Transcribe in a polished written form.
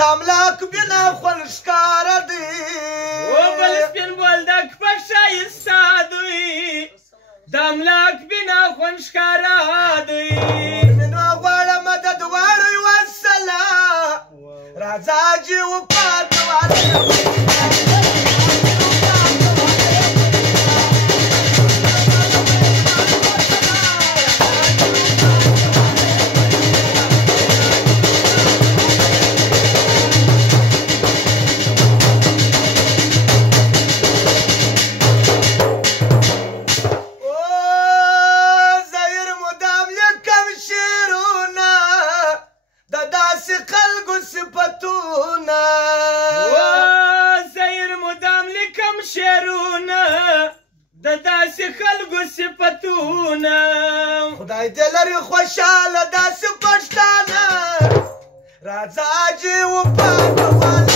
د املاک بنا خوند ښکاره دی او بل سپین بولدک په ښایسته دوی د املاک بنا خوند ښکاره دوی مینو غواړه مدد غواړئ وسله راځه چې وپاته د داسې خلکو صفتونه خدای دې لري خوشحاله داسې پښتانه راځه چې وپاته